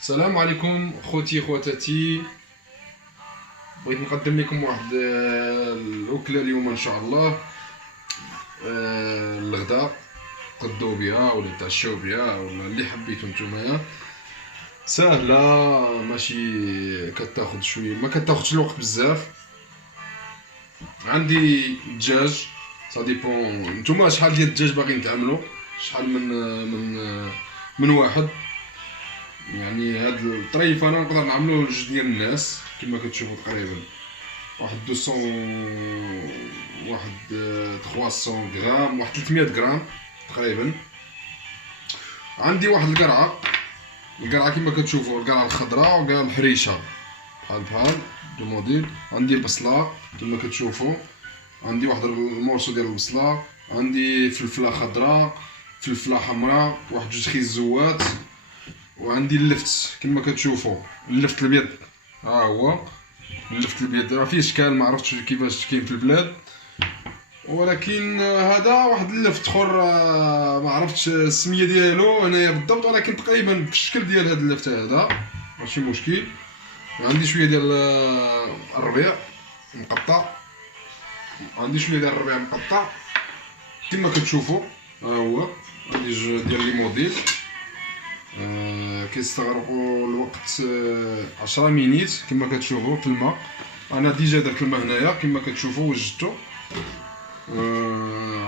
السلام عليكم خوتي خواتاتي. بغيت نقدم لكم واحد الأكلة اليوم إن شاء الله. الغداء تغدوا بها ولا تعشوا بها ولا اللي حبيتو نتوما. ساهلة، ماشي كتاخد شوية، ما كتاخدش الوقت بزاف. عندي دجاج، سا ديبون نتوما شحال ديال الدجاج باغيين تعملوا، شحال من واحد. يعني هاد الطريف انا نقدر نعملوه لجوج ديال الناس كما كتشوفوا تقريبا. واحد 200، واحد 300 غرام، واحد 300 غرام تقريبا. عندي واحد القرعه كما كتشوفوا، القرعه الخضراء وقرعه الحريشه بحال دو موديل. عندي بصله كما كتشوفوا، عندي واحد المورسو ديال البصله، عندي فلفله خضراء، فلفله حمراء، واحد جوج خيزوات، وعندي اللفت كما كتشوفوا، اللفت الابيض ها هو اللفت الابيض. راه فيه اشكال ما عرفتش كيفاش كاين في البلاد، ولكن هذا واحد اللفت اخر ما عرفتش السميه ديالو هنايا بالضبط، ولكن تقريبا في الشكل ديال هذا اللفت هذا ماشي مشكل. عندي شويه ديال الربيع مقطع، عندي شويه ديال الربيع مقطع كما كتشوفوا ها هو. عندي جوج ديال لي موديل كيستغرقوا الوقت 10 مينيت كما كتشوفوا في الماء. انا ديجا درت الماء هنايا كما كتشوفوا وجدته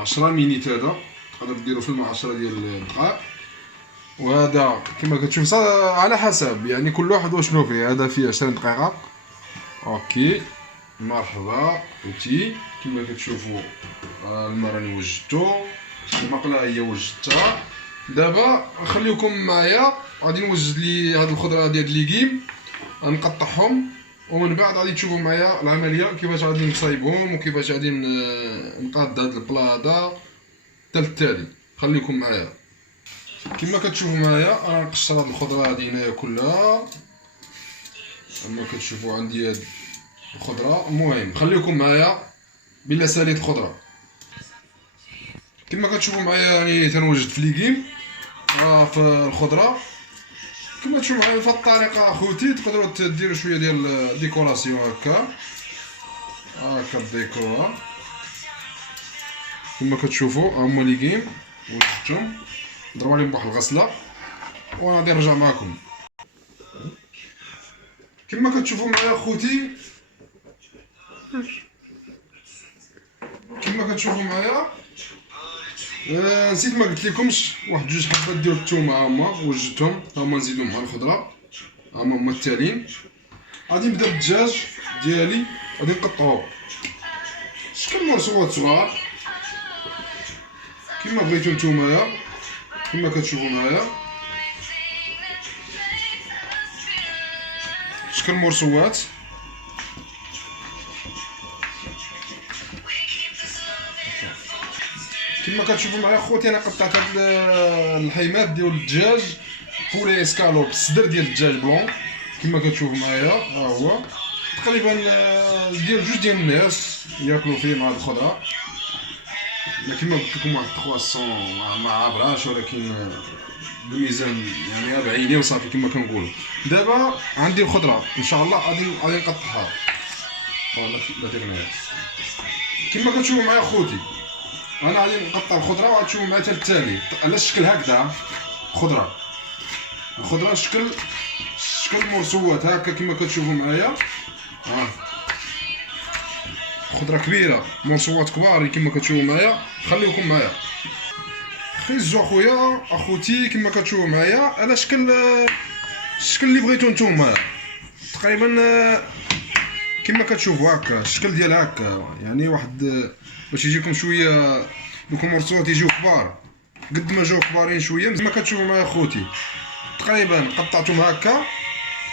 10 مينيت. هذا تقدر ديروا في الماء 10 ديال الدقائق. وهذا كما كتشوف على حسب، يعني كل واحد واشنو فيه. هذا فيه 20 دقيقه. اوكي مرحبا خوتي، كما كتشوفوا الماء راني وجدته، المقله هي وجدتها. دابا خليكم معايا، غادي نوجد لي هاد الخضره ديال الليغيم، غنقطعهم ومن بعد غادي تشوفوا معايا العمليه كيفاش غادي نصايبهم وكيفاش غادي نقاد هاد البلا هذا حتى التالي. خليكم معايا. كما كتشوفوا معايا انا نقشر هاد الخضره هادي هنايا كلها كما كتشوفوا. عندي هاد الخضره. المهم خليكم معايا بلا ساليت الخضره. كما كتشوفوا معايا يعني تنوجد في ليغيم في الخضره كما تشوفوا معايا. بهاد الطريقه اخوتي تقدروا ديروا شويه ديال ديكوراسيون هكا الديكور كما كتشوفوا. هما ليغيم وجدتهم، نضرب عليهم بواحد الغسله وغادي نرجع معكم. كما كتشوفوا معايا اخوتي، كما كتشوفوا معايا نسيت ما قلت لكمش، واحد جوج حبات ديال الثومه هما وجدتهم، هما نزيدهم مع الخضره هما التالين. غادي نبدا بالدجاج ديالي، غادي نقطعوه شكل مرصوصات صغار كما بغيتو نتوما. كما كتشوفوا معايا شكل مرصوات. كما كتشوفوا معايا خوتي انا قطعت هاد الحيمات ديال الدجاج بولي اسكالوب، الصدر ديال الدجاج بلون كما كتشوفوا معايا ها هو. تقريبا ديال جوج ديال الناس ياكلوا فيه مع هاد الخضره. كما قلت لكم واحد 300 ما عابراش، ولكن بالميزان يعني بعيني وصافي كما كنقولوا. دابا عندي الخضره ان شاء الله غادي نقطعها لا تغنيها. كما كتشوفوا معايا خوتي انا غادي نقطع الخضره وغادي تشوفوا معايا حتى التالي على الشكل هكذا. الخضره شكل مرصوات هكا كما كتشوفوا معايا. خضره كبيره، مرصوات كبار كما كتشوفوا معايا. خليكم معايا خيزو اخويا اخوتي كما كتشوفوا معايا على الشكل اللي بغيتو نتوما. تقريبا كما كتشوفوا هكا الشكل ديال هكا، يعني واحد باش يجيكم شويه دوك المرصوات يجيو كبار. قد ما جاو كبارين شويه كما كتشوفوا معايا خوتي تقريبا قطعتهم هكا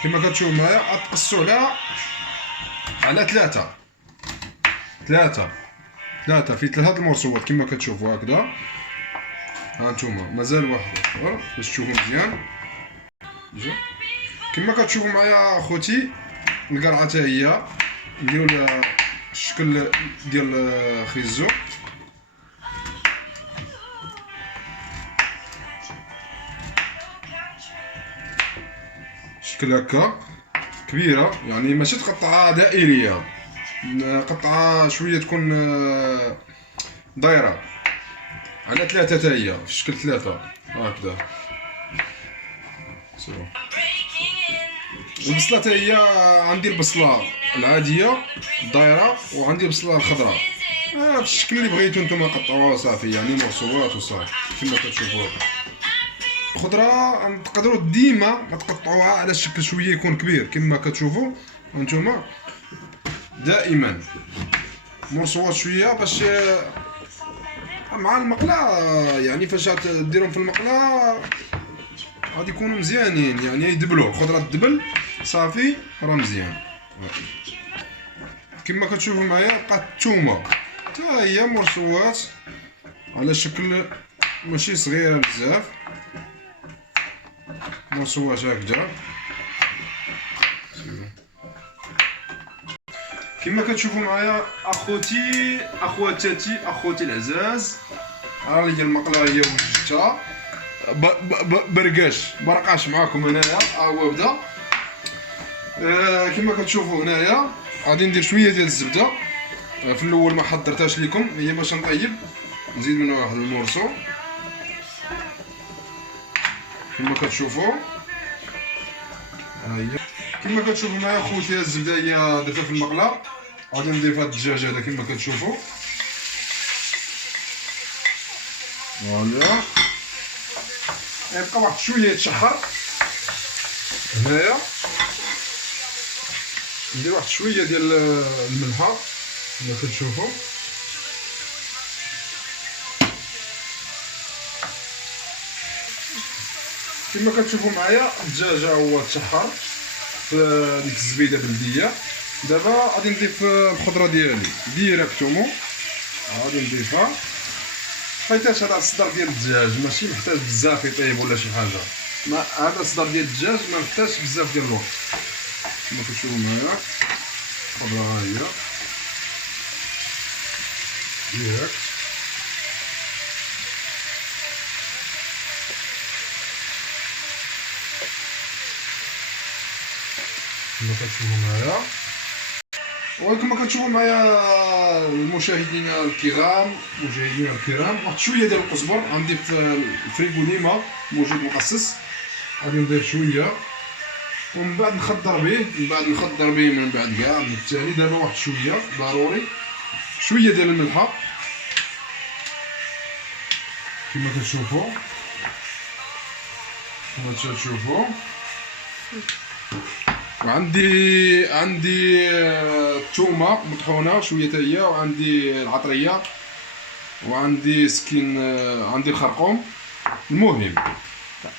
كما كتشوفوا معايا. تقصوا على ثلاثة في هاد المرصوات كما كتشوفوا هكذا. ها نتوما مازال واحد اخر باش تشوفوا مزيان. كما كتشوفوا معايا اخوتي القرعه حتى هي نديروا لها الشكل ديال خيزو. شكل هكا كبيره، يعني ماشي تقطعها دائريه، قطعه شويه تكون دايره على ثلاثه حتى هي في شكل ثلاثه هكذا. البصله حتى هي عندي البصله العاديه الدايره وعندي البصله الخضراء في الشكل اللي بغيتو نتوما قطعوها صافي، يعني مرصوات وصافي كما كتشوفوا. الخضره تقدروا ديما ما تقطعوها على شكل شويه يكون كبير كما كتشوفوا انتوما، دائما مرصوات شويه باش مع المقله، يعني فاش ديرهم في المقله غادي يكونوا مزيانين، يعني يدبلوا الخضره تدبل صافي راه مزيان. كما كتشوفوا معايا بقات الثومه حتى هي مرصوات على شكل ماشي صغيره بزاف، مرصوات هكذا. كما كتشوفوا معايا اخواتي العزاز، ها هي المقله هي وجدتها برقاش معاكم هنايا. ها هو بدا. كما كتشوفوا هنايا غادي ندير شويه ديال الزبده. في الاول ما حضرتهاش لكم، هي باش نطيب نزيد منها واحد المورسو كما كتشوفوا. ها هي كما كتشوفوا معايا خوتي الزبده هي درتها في المقله، غادي نضيف هاد الدجاج هذا كما كتشوفوا. فوالا يبقى واحد شويه يتشحر هنايا، ندير واحد شويه ديال الملحه كما كتشوفوا. كما كتشوفوا معايا الدجاج هو تشحر في ديك الزبيده بلديه. دابا غادي نضيف الخضره ديالي ديريكتومون، غادي نضيفها حيتاش هذا الصدر ديال الدجاج ماشي محتاج بزاف يطيب ولا شي حاجه، ما هذا الصدر ديال الدجاج ما محتاجش بزاف ديال الوقت. كما كتشوفوا معايا الخضره ها هي ديريكت. كما كتشوفوا معايا وكما كتشوفوا معايا المشاهدين الكرام واحد شويه ديال القزبر عندي في الفريكو ديما موجود مقصص، غادي ندير شويه ومن بعد نخضر به من بعد كاع من التالي. دابا واحد شويه ضروري شويه ديال الملحه كما كتشوفوا وعندي الثومه مطحونه شويه حتى هي، وعندي العطريه وعندي سكين، عندي الخرقوم. المهم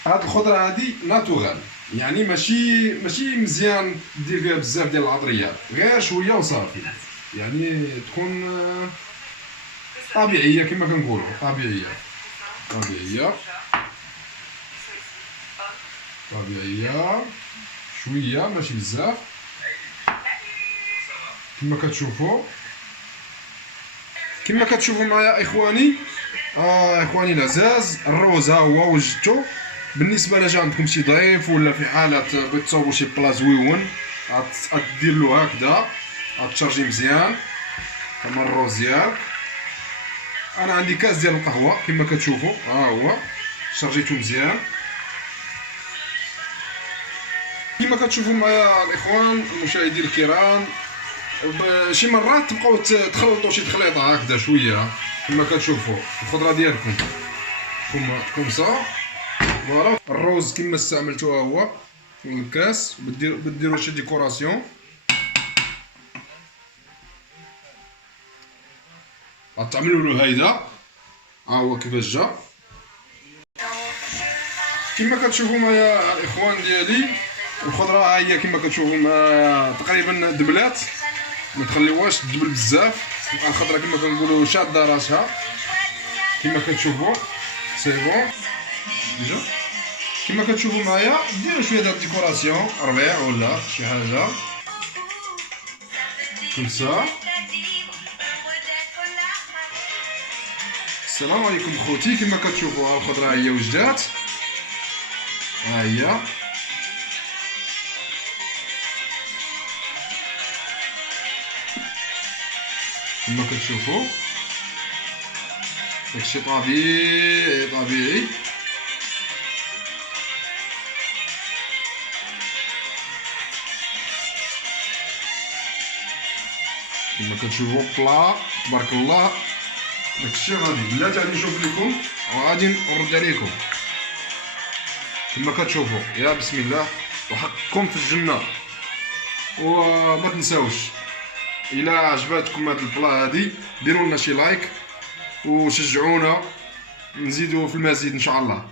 هاد الخضره هادي ناتورال، يعني ماشي مزيان دير فيها بزاف ديال العطريات، غير شويه وصافي، يعني تكون طبيعيه كما كنقولوا، طبيعيه شويه ماشي بزاف كما كتشوفوا معايا اخواني. اخواني العزاز، الروز ها هو وجدتو. بالنسبه لا جا عندكم شي ضيف ولا في حاله بغيت تصاوبوا شي بلا زويون غدير له هكذا، غتشارجي مزيان كما الروز ديالك. انا عندي كاس ديال القهوه كما كتشوفوا، ها هو شارجيتو مزيان. كما كتشوفوا معايا الاخوان المشاهدين الكرام، شي مرات تبقاو تخلطوا شي تخليطه هكذا شويه كما كتشوفوا الخضره ديالكم كومسا. فوالا الروز كما استعملتوها هو في الكاس، بديروا شي ديكوراسيون. غتعملوا له هيدا، ها هو كيفاش جا. كما كتشوفوا معايا الاخوان ديالي الخضره ها هي كما كتشوفوا معايا تقريبا دبلات، ما تخليوهاش تدبل بزاف، تبقى الخضره كما كنقولوا شاده راسها كما كتشوفوا. سي بون ديجا كما كتشوفوا معايا ديروا شويه ديال الديكوراسيون ربيع ولا شي حاجه كومسا. السلام عليكم خوتي، كما كتشوفوا الخضره هي وجدات، ها هي كما كتشوفوا داكشي طبيعي طبيعي. كما كتشوفوا بلا تبارك الله. داكشي غادي بلاتي غادي نشوف لكم وغادي نرد عليكم. كما كتشوفوا يا بسم الله وحقكم في الجنه. وما تنساوش الى عجباتكم هاد البلا هادي ديروا لنا شي لايك وشجعونا نزيدوا في المزيد ان شاء الله.